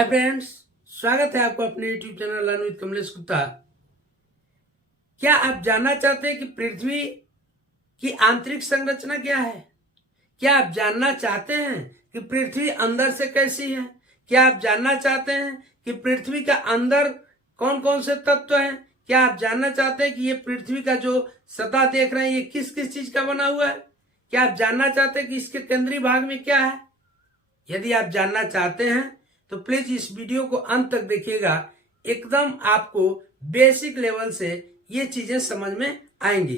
Hi friends, स्वागत है आपको अपने YouTube channel learn with Kamlesh Gupta. क्या आप जानना चाहते हैं कि पृथ्वी की आंतरिक संरचना क्या है? क्या आप जानना चाहते हैं कि पृथ्वी अंदर से कैसी है? क्या आप जानना चाहते हैं कि पृथ्वी का अंदर कौन कौन से तत्व हैं? क्या आप जानना चाहते हैं कि ये पृथ्वी का जो सतह देख रहे हैं ये किस किस चीज का बना हुआ है? क्या आप जानना चाहते हैं कि इसके केंद्रीय भाग में क्या है? यदि आप जानना चाहते हैं तो प्लीज इस वीडियो को अंत तक देखिएगा। एकदम आपको बेसिक लेवल से ये चीजें समझ में आएंगी।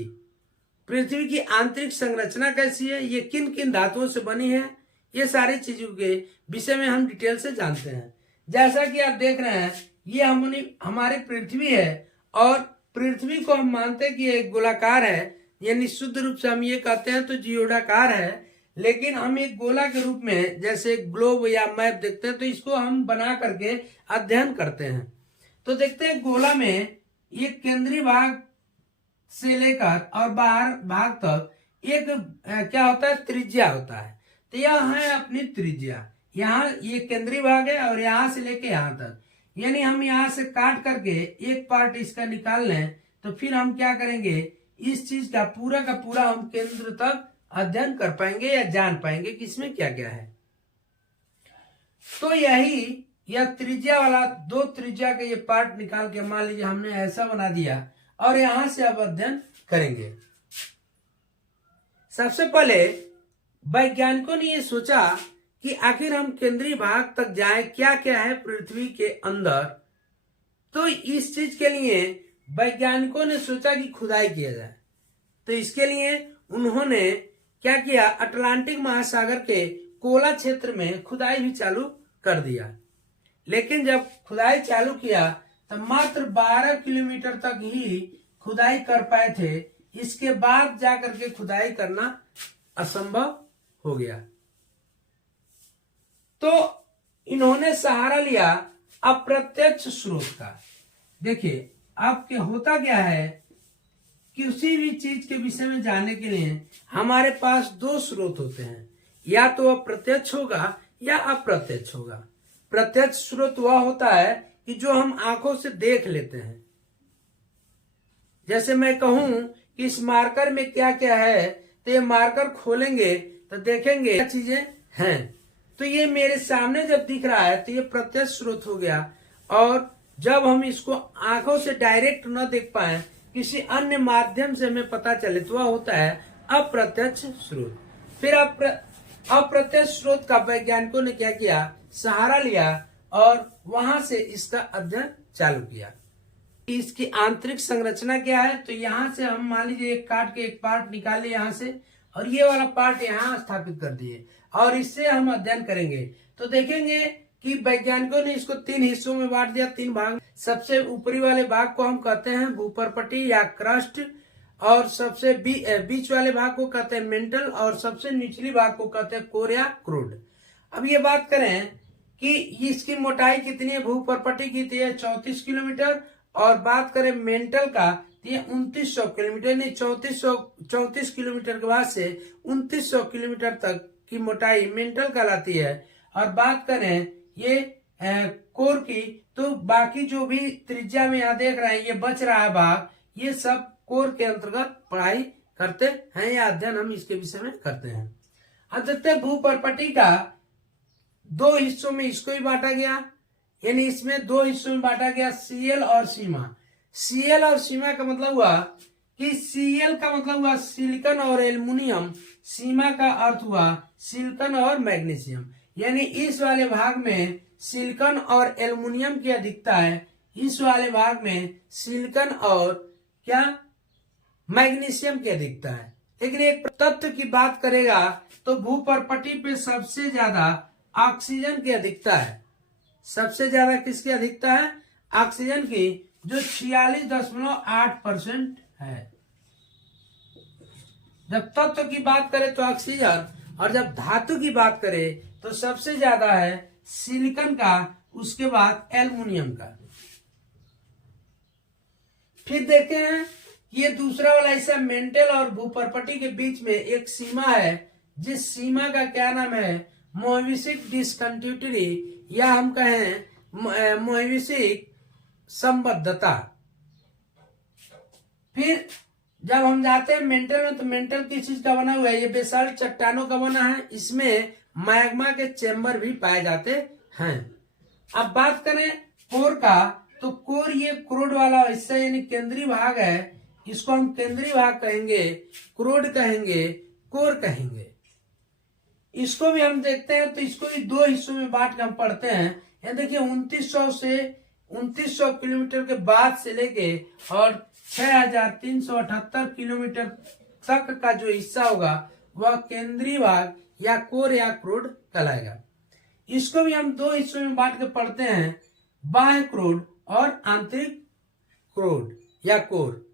पृथ्वी की आंतरिक संरचना कैसी है, ये किन किन धातुओं से बनी है, ये सारी चीजों के विषय में हम डिटेल से जानते हैं। जैसा कि आप देख रहे हैं ये हमारी पृथ्वी है और पृथ्वी को हम मानते हैं कि एक गोलाकार है, यानी शुद्ध रूप से हम ये कहते हैं तो जियोडाकार है। लेकिन हम एक गोला के रूप में जैसे ग्लोब या मैप देखते हैं तो इसको हम बना करके अध्ययन करते हैं। तो देखते हैं गोला में ये केंद्रीय भाग से लेकर और बाहर भाग तक एक क्या होता है, त्रिज्या होता है। तो यह है अपनी त्रिज्या। यहाँ ये केंद्रीय भाग है और यहाँ से लेके यहाँ तक, यानी हम यहाँ से काट करके एक पार्ट इसका निकाल लें तो फिर हम क्या करेंगे, इस चीज का पूरा हम केंद्र तक अध्ययन कर पाएंगे या जान पाएंगे कि इसमें क्या क्या है। तो यह त्रिज्या वाला दो त्रिज्या का ये पार्ट निकाल के मान लीजिए हमने ऐसा बना दिया और यहां से अब अध्ययन करेंगे। सबसे पहले वैज्ञानिकों ने ये सोचा कि आखिर हम केंद्रीय भाग तक जाएं, क्या क्या है पृथ्वी के अंदर। तो इस चीज के लिए वैज्ञानिकों ने सोचा कि खुदाई किया जाए। तो इसके लिए उन्होंने क्या किया, अटलांटिक महासागर के कोला क्षेत्र में खुदाई भी चालू कर दिया। लेकिन जब खुदाई चालू किया तो मात्र 12 किलोमीटर तक ही खुदाई कर पाए थे। इसके बाद जाकर के खुदाई करना असंभव हो गया। तो इन्होंने सहारा लिया अप्रत्यक्ष स्रोत का। देखिए आपके होता क्या है, किसी भी चीज के विषय में जानने के लिए हमारे पास दो स्रोत होते हैं, या तो वह प्रत्यक्ष होगा या अप्रत्यक्ष होगा। प्रत्यक्ष स्रोत वह होता है कि जो हम आंखों से देख लेते हैं। जैसे मैं कहूं कि इस मार्कर में क्या क्या है, तो ये मार्कर खोलेंगे तो देखेंगे क्या चीजें हैं। तो ये मेरे सामने जब दिख रहा है तो ये प्रत्यक्ष स्रोत हो गया। और जब हम इसको आंखों से डायरेक्ट न देख पाए, किसी अन्य माध्यम से हमें पता चले, तो वह होता है अप्रत्यक्ष स्रोत। फिर अप्रत्यक्ष स्रोत का वैज्ञानिकों ने क्या किया, सहारा लिया और वहां से इसका अध्ययन चालू किया। इसकी आंतरिक संरचना क्या है, तो यहाँ से हम मान लीजिए एक काट के एक पार्ट निकाल लिए यहाँ से, और ये वाला पार्ट यहाँ स्थापित कर दिए और इससे हम अध्ययन करेंगे। तो देखेंगे कि वैज्ञानिकों ने इसको 3 हिस्सों में बांट दिया, 3 भाग। सबसे ऊपरी वाले भाग को हम कहते हैं भूपर्पटी या क्रस्ट, और सबसे बीच वाले भाग को कहते हैं मेंटल, और सबसे निचली भाग को कहते हैं कोर या क्रूड। अब ये बात करें कि इसकी मोटाई कितनी है, भूपर्पटी की तो है 34 किलोमीटर, और बात करें मेंटल का तो ये 2900 किलोमीटर, नहीं 34 किलोमीटर के बाद से 2900 किलोमीटर तक की मोटाई मेंटल कहलाती है। और बात करें ये कोर की, तो बाकी जो भी त्रिज्या में यहाँ देख रहे हैं ये बच रहा है भाग, ये सब कोर के अंतर्गत पढ़ाई करते हैं या अध्ययन हम इसके विषय में करते हैं। अब देखते हैं भूपर्पटी का 2 हिस्सों में इसको भी बांटा गया, यानी इसमें 2 हिस्सों में बांटा गया, सीएल और सीमा। सीएल और सीमा का मतलब हुआ कि सीएल का मतलब हुआ सिलिकॉन और एल्युमिनियम, सीमा का अर्थ हुआ सिलिकॉन और मैग्नीशियम। यानी इस वाले भाग में सिलिकॉन और एल्युमिनियम की अधिकता है, इस वाले भाग में सिलिकॉन और क्या मैग्नीशियम की अधिकता है। लेकिन एक तत्व की बात करेगा तो भूपर्पटी पे सबसे ज्यादा ऑक्सीजन की अधिकता है। सबसे ज्यादा किसकी अधिकता है, ऑक्सीजन की, जो 46.8% है। जब तत्व की बात करें तो ऑक्सीजन, और जब धातु की बात करें तो सबसे ज्यादा है सिलिकॉन का, उसके बाद एल्युमिनियम का। फिर देखते हैं ये दूसरा वाला हिस्सा मेंटल और भूपर्पटी के बीच में एक सीमा है, जिस सीमा का क्या नाम है, मोहविसिक डिसकंटिन्यूटी, या हम कहें मोहविसिक संबद्धता। फिर जब हम जाते हैं मेंटल में, तो मेंटल किस चीज का बना हुआ है? ये बेसाल्ट चट्टानों का बना है। इसमें मैग्मा के चेंबर भी पाए जाते हैं। अब बात करें कोर का, तो कोर ये क्रोड वाला हिस्सा यानी केंद्रीय भाग है। इसको हम केंद्रीय भाग कहेंगे, क्रोड कहेंगे, कोर कहेंगे। इसको भी हम देखते हैं तो इसको भी दो हिस्सों में बांट के हम पढ़ते हैं। ये देखिए 2900 किलोमीटर के बाद से लेके और 6378 किलोमीटर तक का जो हिस्सा होगा वह केंद्रीय भाग या कोर या क्रोड कहलाएगा। इसको भी हम दो हिस्सों में बांट के पढ़ते हैं, बाह्य क्रोड और आंतरिक क्रोड या कोर।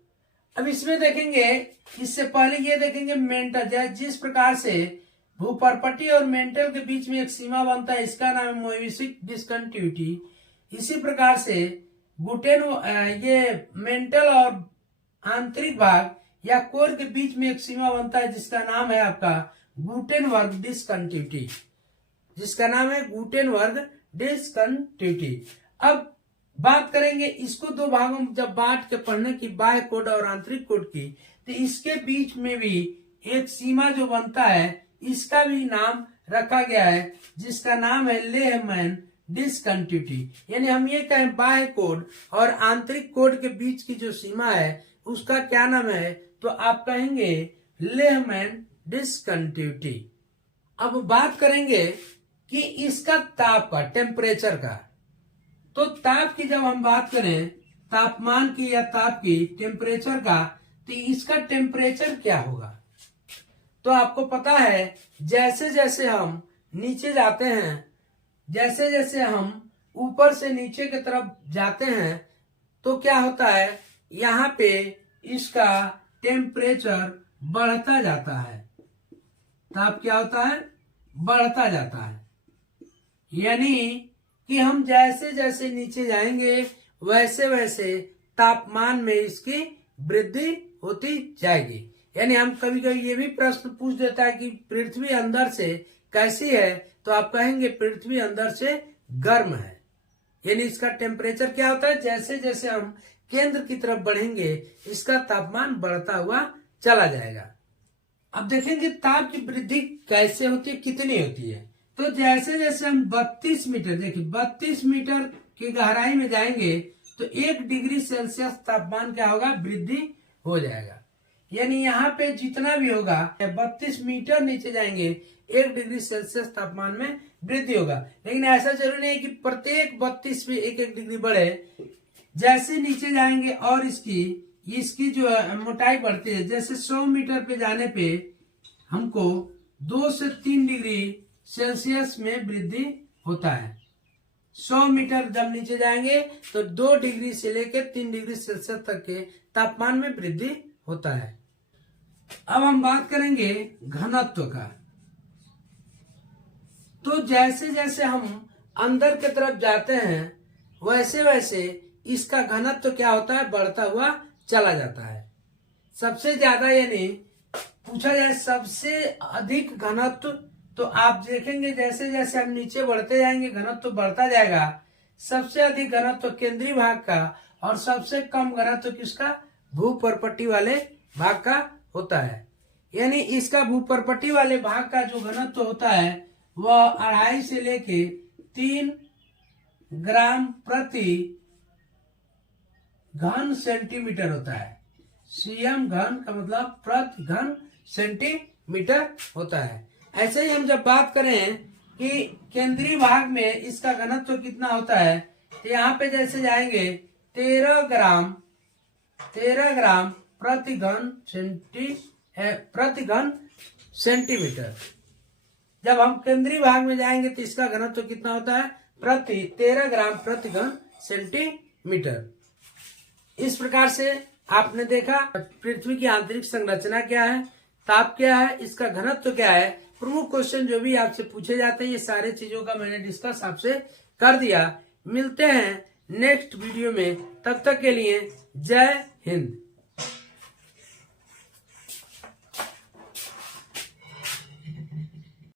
अब इसमें देखेंगे, इससे पहले ये देखेंगे मेंटल, जिस प्रकार से भूपर्पटी और मेंटल के बीच में एक सीमा बनता है, इसका नाम है मोहविसिक डिस्कंटिन्यूटी। इसी प्रकार से ये मेंटल और आंतरिक भाग या कोर के बीच में एक सीमा बनता है जिसका नाम है आपका गुटेनबर्ग डिस्कंटिन्यूटी, जिसका नाम है गुटेनबर्ग डिस्कंटिन्यूटी। अब बात करेंगे इसको दो भागों में जब बांट के पढ़ने की, बाह्य कोड और आंतरिक कोड की, तो इसके बीच में भी एक सीमा जो बनता है इसका भी नाम रखा गया है जिसका नाम है लेहमैन डिस्कंटिन्यूटी। यानी हम ये कहें बाह्य कोड और आंतरिक कोड के बीच की जो सीमा है उसका क्या नाम है, तो आप कहेंगे लेहमैन डिस्कंटिन्यूटी। अब बात करेंगे कि इसका ताप का, टेम्परेचर का। तो ताप की जब हम बात करें, तापमान की या ताप की, टेम्परेचर का, तो इसका टेम्परेचर क्या होगा? तो आपको पता है जैसे जैसे हम नीचे जाते हैं, जैसे जैसे हम ऊपर से नीचे की तरफ जाते हैं तो क्या होता है, यहाँ पे इसका टेम्परेचर बढ़ता जाता है। ताप क्या होता है? बढ़ता जाता है। यानी कि हम जैसे जैसे नीचे जाएंगे वैसे वैसे तापमान में इसकी वृद्धि होती जाएगी। यानी हम कभी कभी ये भी प्रश्न पूछ देता है कि पृथ्वी अंदर से कैसी है, तो आप कहेंगे पृथ्वी अंदर से गर्म है। यानी इसका टेम्परेचर क्या होता है, जैसे जैसे हम केंद्र की तरफ बढ़ेंगे इसका तापमान बढ़ता हुआ चला जाएगा। अब देखेंगे ताप की वृद्धि कैसे होती है, कितनी होती है। तो जैसे जैसे हम 32 मीटर, देखिए 32 मीटर की गहराई में जाएंगे तो 1 डिग्री सेल्सियस तापमान क्या होगा, वृद्धि हो जाएगा। यानी यहाँ पे जितना भी होगा 32 मीटर नीचे जाएंगे 1 डिग्री सेल्सियस तापमान में वृद्धि होगा। लेकिन ऐसा जरूरी नहीं है कि प्रत्येक 32 में 1-1 डिग्री बढ़े। जैसे नीचे जाएंगे और इसकी जो मोटाई बढ़ती है, जैसे 100 मीटर पे जाने पे हमको 2 से 3 डिग्री सेल्सियस में वृद्धि होता है। 100 मीटर जब नीचे जाएंगे तो 2 डिग्री से लेकर 3 डिग्री सेल्सियस तक के तापमान में वृद्धि होता है। अब हम बात करेंगे घनत्व का। तो जैसे जैसे हम अंदर की तरफ जाते हैं वैसे वैसे इसका घनत्व क्या होता है, बढ़ता हुआ चला जाता है। सबसे ज्यादा यानी पूछा जाए सबसे अधिक घनत्व, तो आप देखेंगे जैसे जैसे हम नीचे बढ़ते जाएंगे घनत्व बढ़ता जाएगा। सबसे अधिक घनत्व केंद्रीय भाग का और सबसे कम घनत्व किसका, भूपर्पटी वाले भाग का होता है। यानी इसका भूपर्पटी वाले भाग का जो घनत्व होता है वह 2.5 से लेके 3 ग्राम प्रति घन सेंटीमीटर होता है। सीएम घन का मतलब प्रति घन सेंटीमीटर होता है। ऐसे ही हम जब बात करें कि केंद्रीय भाग में इसका घनत्व कितना होता है, तो यहाँ पे जैसे जाएंगे 13 ग्राम प्रति घन सेंटीमीटर। जब हम केंद्रीय भाग में जाएंगे तो इसका घनत्व कितना होता है, 13 ग्राम प्रति घन सेंटीमीटर। इस प्रकार से आपने देखा पृथ्वी की आंतरिक संरचना क्या है, ताप क्या है, इसका घनत्व क्या है। प्रमुख क्वेश्चन जो भी आपसे पूछे जाते हैं ये सारे चीजों का मैंने डिस्कस आपसे कर दिया। मिलते हैं नेक्स्ट वीडियो में, तब तक के लिए जय हिंद।